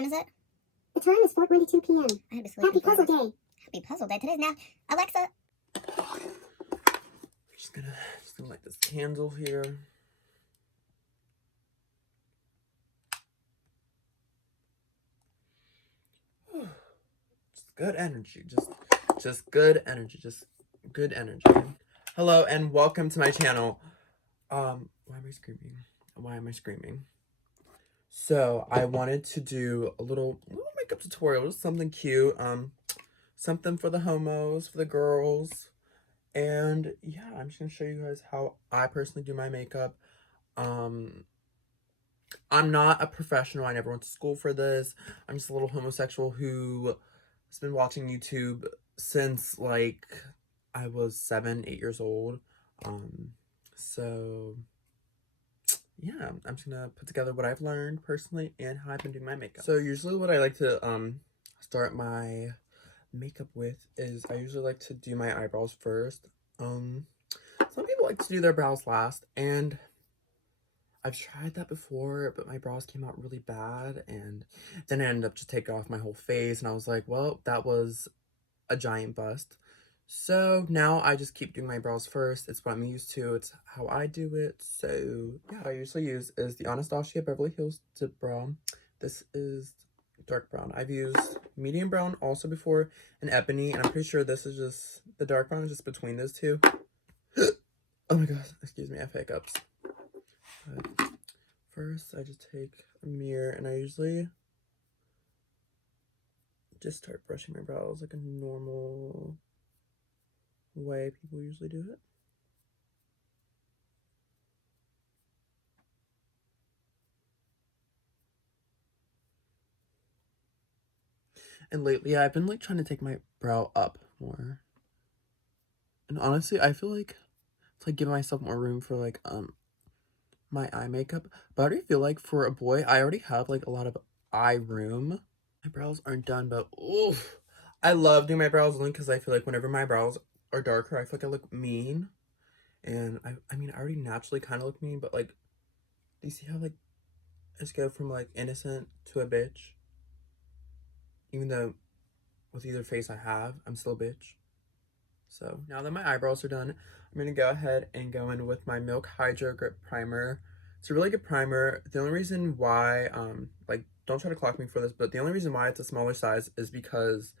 time is it? The time is 4:22 p.m. I had to sleep. Happy puzzle day. Happy puzzle day. Today's now. Alexa. Just gonna light this candle here. Just good energy. Just good energy. Just good energy. Hello and welcome to my channel. Why am I screaming? Why am I screaming? So I wanted to do a little makeup tutorial, just something cute, something for the homos, for the girls, and yeah, I'm just gonna show you guys how I personally do my makeup. I'm not a professional. I never went to school for this. I'm just a little homosexual who has been watching YouTube since like I was 7, 8 years old. So yeah, I'm just gonna put together what I've learned personally and how I've been doing my makeup. So usually what I like to start my makeup with is I usually like to do my eyebrows first. Some people like to do their brows last, and I've tried that before, but my brows came out really bad, and then I ended up just taking off my whole face, and I was like, well, that was a giant bust. So now I just keep doing my brows first. It's what I'm used to. It's how I do it. So yeah, what I usually use is the Anastasia Beverly Hills Dip Brow. This is dark brown. I've used medium brown also before, and ebony, and I'm pretty sure this is just, the dark brown is just between those two. Oh my gosh, excuse me, I have hiccups. But first, I just take a mirror, and I usually just start brushing my brows like a normal way people usually do it. And lately, I've been like trying to take my brow up more. And honestly, I feel like it's like giving myself more room for like my eye makeup. But I already feel like for a boy, I already have like a lot of eye room. My brows aren't done, but oof, I love doing my brows only because I feel like whenever my brows are darker, I feel like I look mean. And I mean, I already naturally kind of look mean, but like, do you see how like I just go from like innocent to a bitch? Even though with either face I have, I'm still a bitch. So now that my eyebrows are done, I'm gonna go ahead and go in with my Milk Hydro Grip Primer. It's a really good primer. The only reason why, like, don't try to clock me for this, but the only reason why it's a smaller size is because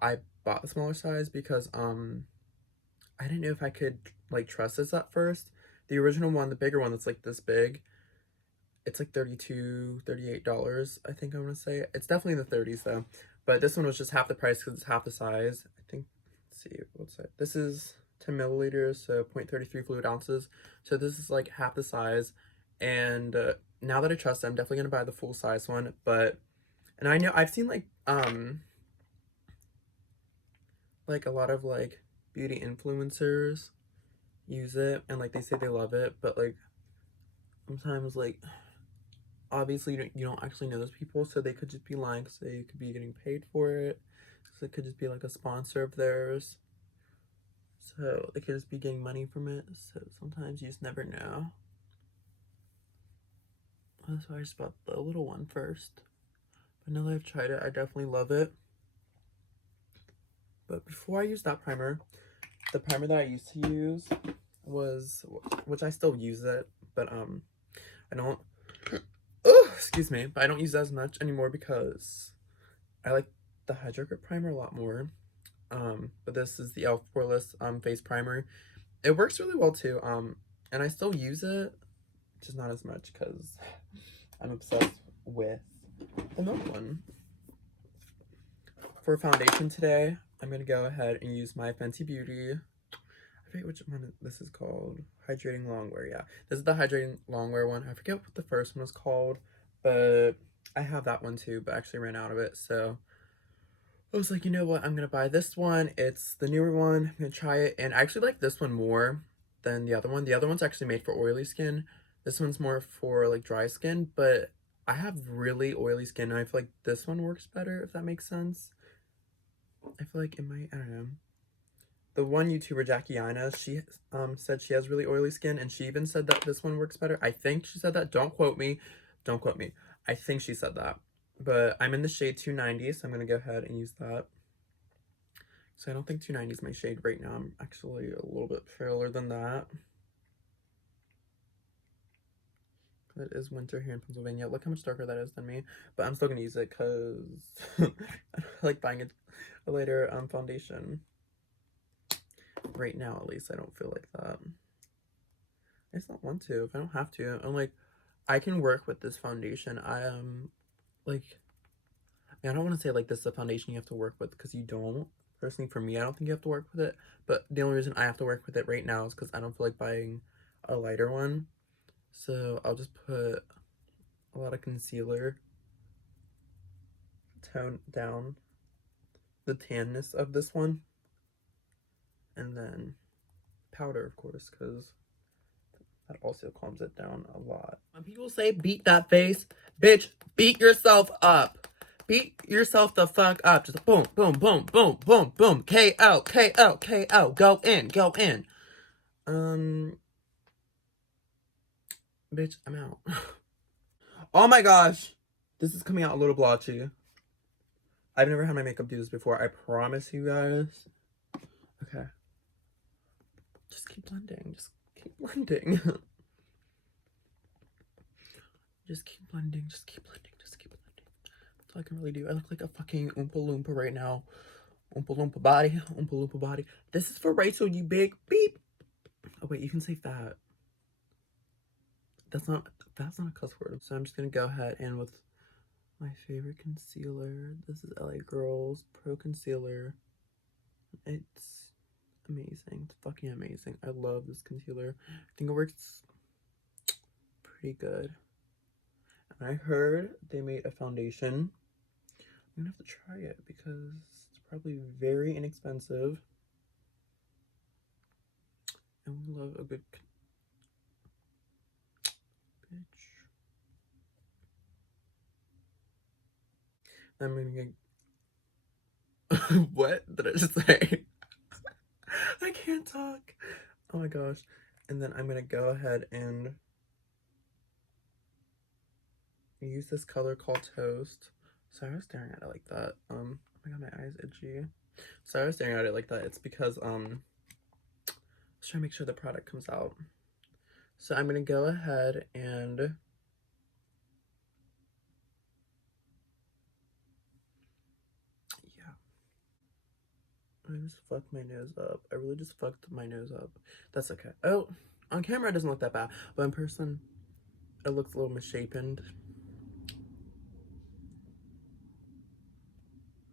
I bought the smaller size because, I didn't know if I could, like, trust this at first. The original one, the bigger one that's, like, this big, it's, like, $32, $38, I think I want to say. It's definitely in the 30s, though. But this one was just half the price because it's half the size. I think, let's see, what's it? This is 10 milliliters, so 0.33 fluid ounces. So this is, like, half the size. And now that I trust it, I'm definitely going to buy the full-size one. But, and I know, I've seen, like a lot of, like, beauty influencers use it, and like they say they love it, but like sometimes like obviously you don't actually know those people, so they could just be lying because they could be getting paid for it, because it could just be like a sponsor of theirs, so they could just be getting money from it. So sometimes you just never know. That's why I just bought the little one first, but now that I've tried it, I definitely love it. But before I use that primer, the primer that I used to use was, which I still use it, but I don't, oh, excuse me, but I don't use that as much anymore because I like the Hydro Grip Primer a lot more. But this is the e.l.f. Poreless face primer. It works really well too, and I still use it, just not as much because I'm obsessed with the Milk one. For foundation today, I'm gonna go ahead and use my Fenty Beauty, I forget which one this is called, Hydrating Longwear. Yeah, this is the Hydrating Longwear one. I forget what the first one was called, but I have that one too, but I actually ran out of it, so I was like, you know what, I'm gonna buy this one. It's the newer one. I'm gonna try it, and I actually like this one more than the other one. The other one's actually made for oily skin. This one's more for like dry skin, but I have really oily skin, and I feel like this one works better, if that makes sense. I feel like it might, I don't know. The one YouTuber, Jackie Ina, she said she has really oily skin, and she even said that this one works better. I think she said that. Don't quote me. Don't quote me. I think she said that. But I'm in the shade 290, so I'm going to go ahead and use that. So I don't think 290 is my shade right now. I'm actually a little bit paler than that. It is winter here in Pennsylvania. Look how much darker that is than me. But I'm still going to use it because I like buying a lighter foundation. Right now, at least, I don't feel like that. I just don't want to. If I don't have to. I'm like, I can work with this foundation. I am, like, I don't want to say, like, this is a foundation you have to work with, because you don't. Personally, for me, I don't think you have to work with it. But the only reason I have to work with it right now is because I don't feel like buying a lighter one. So I'll just put a lot of concealer, tone down the tanness of this one, and then powder, of course, because that also calms it down a lot. When people say beat that face, bitch, beat yourself up. Beat yourself the fuck up. Just boom, boom, boom, boom, boom, boom. KO, KO, KO. Go in, go in. Bitch, I'm out. Oh my gosh. This is coming out a little blotchy. I've never had my makeup do this before. I promise you guys. Okay. Just keep blending. Just keep blending. Just keep blending. Just keep blending. Just keep blending. That's all I can really do. I look like a fucking Oompa Loompa right now. Oompa Loompa body. Oompa Loompa body. This is for Rachel, you big beep. Oh wait, you can say fat. That's not a cuss word. So I'm just gonna go ahead and with my favorite concealer. This is LA Girls Pro Concealer. It's amazing. It's fucking amazing. I love this concealer. I think it works pretty good. And I heard they made a foundation. I'm gonna have to try it because it's probably very inexpensive. And we love a good bitch. I'm gonna get what did I just say? I can't talk. Oh my gosh. And then I'm gonna go ahead and use this color called Toast. So I was staring at it like that. Oh my god, my eye's itchy. So I was staring at it like that. It's because I was trying to make sure the product comes out. So I'm gonna go ahead and I just fucked my nose up. I really just fucked my nose up. That's okay. Oh, on camera it doesn't look that bad, but in person it looks a little misshapen.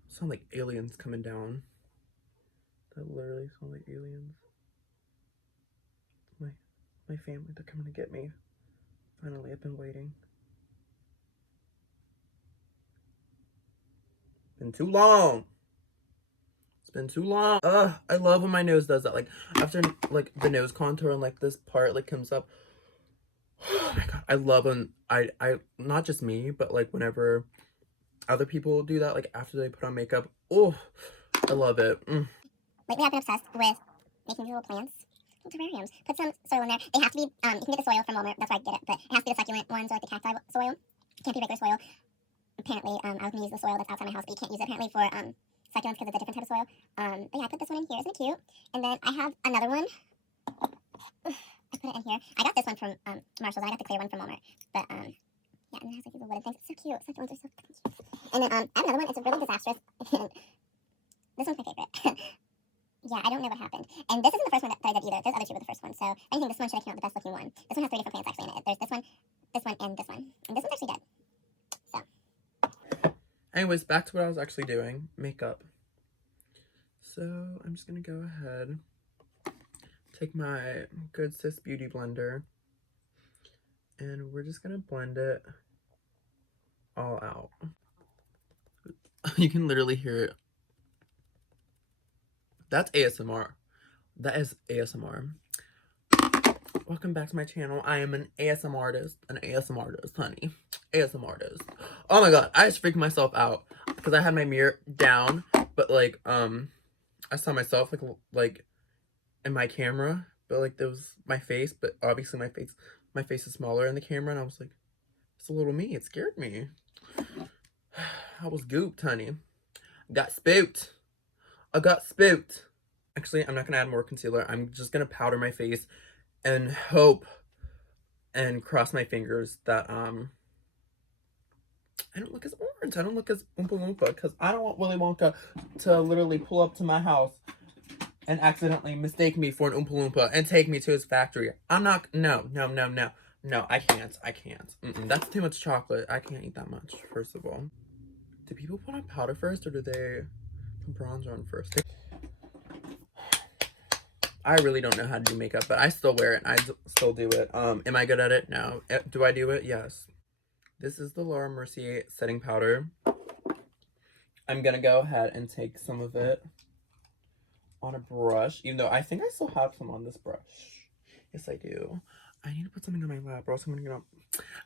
Sound like aliens coming down. That literally sound like aliens. My family, they're coming to get me. Finally, I've been waiting. Been too long. It's been too long. Ugh, I love when my nose does that. Like after like the nose contour and like this part like comes up. Oh my god, I love when I not just me, but like whenever other people do that, like after they put on makeup. Oh, I love it. Lately, I've been obsessed with making little plants, little terrariums. Put some soil in there. They have to be, you can get the soil from Walmart, that's why I get it, but it has to be the succulent ones or like the cacti soil. It can't be regular soil. Apparently, I was gonna use the soil that's outside my house, but you can't use it apparently for succulents because it's a different type of soil. But yeah, I put this one in here. Isn't it cute? And then I have another one. I put it in here. I got this one from Marshall's. I got the clear one from Walmart. But yeah, and it has like these little wooden things. It's so cute. Succulents are so fucking cute. And then I have another one. It's really disastrous. This one's my favorite. Yeah, I don't know what happened. And this isn't the first one that I did either. Those other two were the first one. So I think this one should have come out the best looking one. This one has 3 different plants actually in it. There's this one, and this one. And this one's actually dead. So. Anyways, back to what I was actually doing. Makeup. So I'm just gonna go ahead, take my Good Sis Beauty Blender, and we're just gonna blend it all out. You can literally hear it. That's ASMR. That is ASMR. Welcome back to my channel. I am an ASMR artist. An ASMR artist, honey. ASMR artist. Oh my god, I just freaked myself out because I had my mirror down, but like I saw myself like in my camera, but like there was my face, but obviously my face is smaller in the camera, and I was like, it's a little me. It scared me. I was gooped, honey. Got spooked. I got spooked. Actually, I'm not gonna add more concealer. I'm just gonna powder my face and hope and cross my fingers that I don't look as orange. I don't look as Oompa Loompa, because I don't want Willy Wonka to literally pull up to my house and accidentally mistake me for an Oompa Loompa and take me to his factory. I'm not. No, no, no, no. No, I can't. I can't. That's too much chocolate. I can't eat that much, first of all. Do people put on powder first, or do they put bronzer on first? I really don't know how to do makeup, but I still wear it. I still do it. Am I good at it? No. Do I do it? Yes. This is the Laura Mercier setting powder. I'm gonna go ahead and take some of it on a brush, even though I think I still have some on this brush. Yes, I do. I need to put something on my lap, or else I'm gonna get up.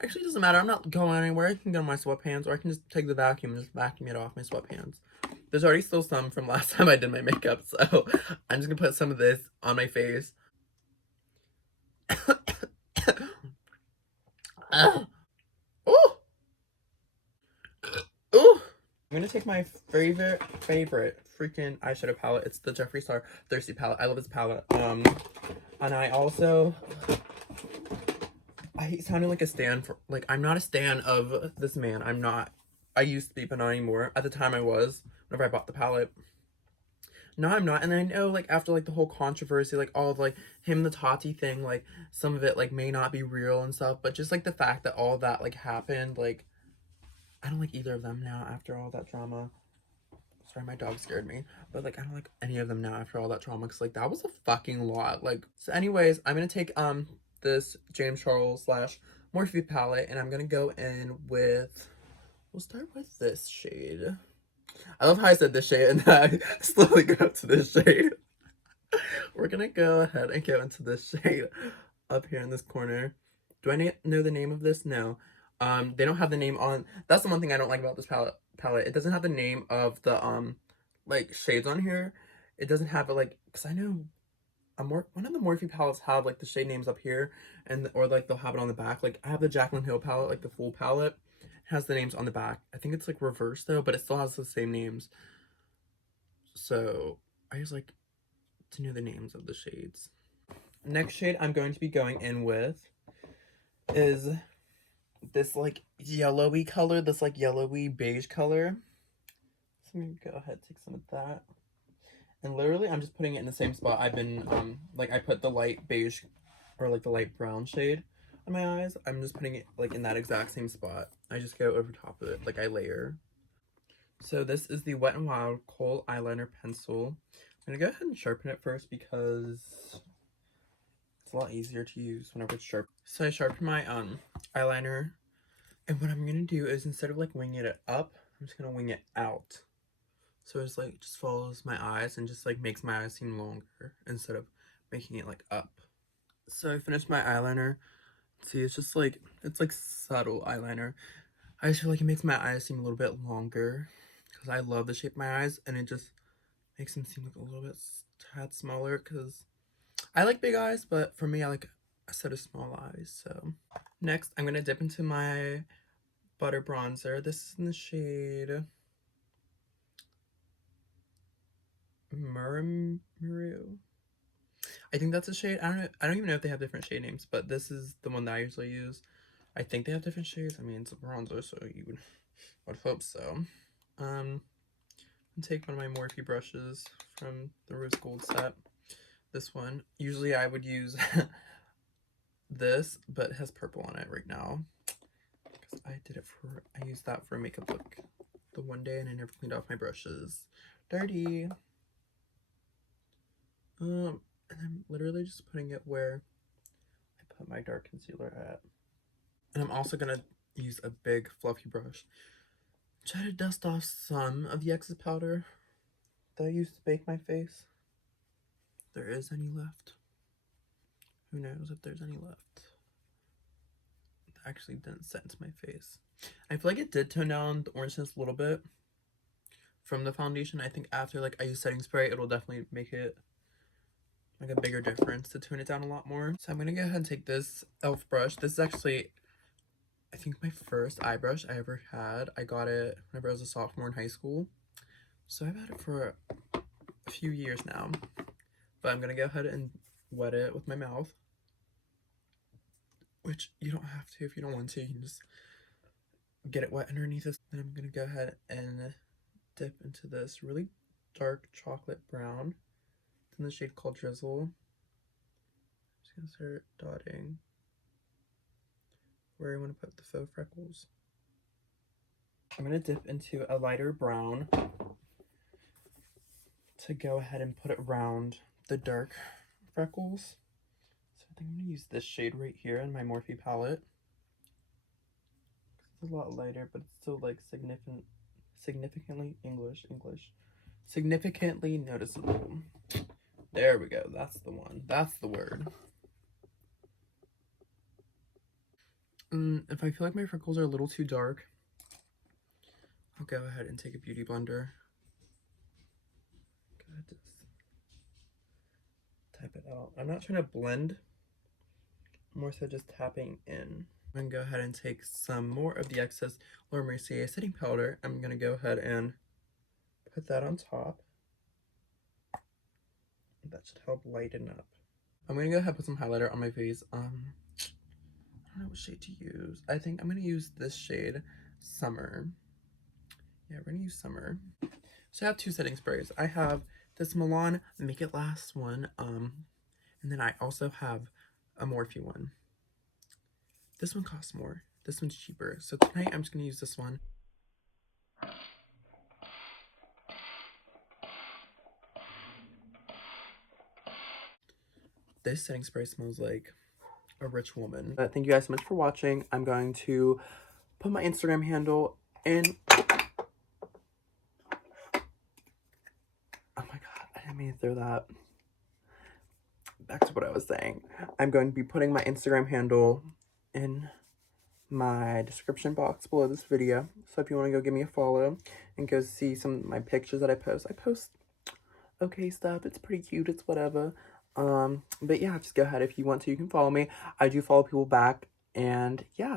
Actually, it doesn't matter. I'm not going anywhere. I can get on my sweatpants, or I can just take the vacuum and just vacuum it off my sweatpants. There's already still some from last time I did my makeup, so I'm just gonna put some of this on my face. Ooh! Ooh! I'm gonna take my favorite freaking eyeshadow palette. It's the Jeffree Star Thirsty palette. I love this palette. And I also, I hate sounding like a stan for, like, I'm not a stan of this man. I'm not. I used to be, but not anymore. At the time I was, whenever I bought the palette. No, I'm not. And I know, like, after, like, the whole controversy, like, all of, like, him and the Tati thing, like, some of it, like, may not be real and stuff, but just, like, the fact that all that, like, happened, like, I don't like either of them now after all that drama. Sorry, my dog scared me. But, like, I don't like any of them now after all that trauma, because, like, that was a fucking lot. Like, so anyways, I'm gonna take, this James Charles slash Morphe palette, and I'm gonna go in with, we'll start with this shade. I love how I said this shade, and then I slowly go up to this shade. We're gonna go ahead and go into this shade up here in this corner. Do I know the name of this? No. They don't have the name on. That's the one thing I don't like about this palette. It doesn't have the name of the like shades on here. It doesn't have it, like, because I know one of the Morphe palettes have like the shade names up here, and or like they'll have it on the back. Like I have the Jaclyn Hill palette, like the full palette. It has the names on the back. I think it's like reversed though, but it still has the same names. So I just like to know the names of the shades. Next shade I'm going to be going in with is this like yellowy color, this like yellowy beige color. So I'm gonna go ahead and take some of that. And literally I'm just putting it in the same spot I've been, like I put the light beige or like the light brown shade on my eyes. I'm just putting it like in that exact same spot. I just go over top of it, like I layer. So this is the Wet n Wild Kohl Eyeliner Pencil. I'm gonna go ahead and sharpen it first because it's a lot easier to use whenever it's sharp. So I sharpen my eyeliner, and what I'm gonna do is instead of like winging it up, I'm just gonna wing it out. So it's like just follows my eyes and just like makes my eyes seem longer instead of making it like up. So I finished my eyeliner. See, it's just like, it's like subtle eyeliner. I just feel like it makes my eyes seem a little bit longer because I love the shape of my eyes, and it just makes them seem like a little bit tad smaller because I like big eyes, but for me, I like a set of small eyes. So next, I'm gonna dip into my butter bronzer. This is in the shade Murmuru. I think that's a shade. I don't even know if they have different shade names, but this is the one that I usually use. I think they have different shades. I mean, it's a bronzer, so you would hope so. And take one of my Morphe brushes from the Rose Gold set. This one. Usually I would use this, but it has purple on it right now. Because I used that for a makeup look the one day, and I never cleaned off my brushes. Dirty. And I'm literally just putting it where I put my dark concealer at. And I'm also gonna use a big fluffy brush. Try to dust off some of the excess powder that I used to bake my face. If there is any left. Who knows if there's any left. It actually didn't set into my face. I feel like it did tone down the orangeness a little bit from the foundation. I think after like I use setting spray, it'll definitely make it like a bigger difference to tone it down a lot more. So I'm gonna go ahead and take this e.l.f. brush. This is actually I think my first eye brush I ever had. I got it whenever I was a sophomore in high school. So I've had it for a few years now. But I'm going to go ahead and wet it with my mouth. Which you don't have to if you don't want to. You can just get it wet underneath this. Then I'm going to go ahead and dip into this really dark chocolate brown. It's in the shade called Drizzle. I'm just going to start dotting where I want to put the faux freckles. I'm going to dip into a lighter brown to go ahead and put it around the dark freckles. So I think I'm going to use this shade right here in my Morphe palette. It's a lot lighter, but it's still like significantly significantly noticeable. There we go. That's the one. That's the word. If I feel like my freckles are a little too dark, I'll go ahead and take a beauty blender. Just type it out. I'm not trying to blend, more so just tapping in. I'm gonna go ahead and take some more of the excess Laura Mercier setting powder. I'm gonna go ahead and put that on top. That should help lighten up. I'm gonna go ahead and put some highlighter on my face. I don't know what shade to use. I think I'm gonna use this shade, Summer. Yeah, we're gonna use Summer. So I have two setting sprays. I have this Milan Make It Last one, and then I also have a Morphe one. This one costs more. This one's cheaper. So tonight I'm just gonna use this one. This setting spray smells like a rich woman. Thank you guys so much for watching. I'm going to put my Instagram handle in. Oh my god, I didn't mean to throw that. Back to what I was saying. I'm going to be putting my Instagram handle in my description box below this video. So if you want to go give me a follow and go see some of my pictures that I post okay stuff. It's pretty cute. It's whatever. But yeah, just go ahead. If you want to, you can follow me. I do follow people back. And yeah.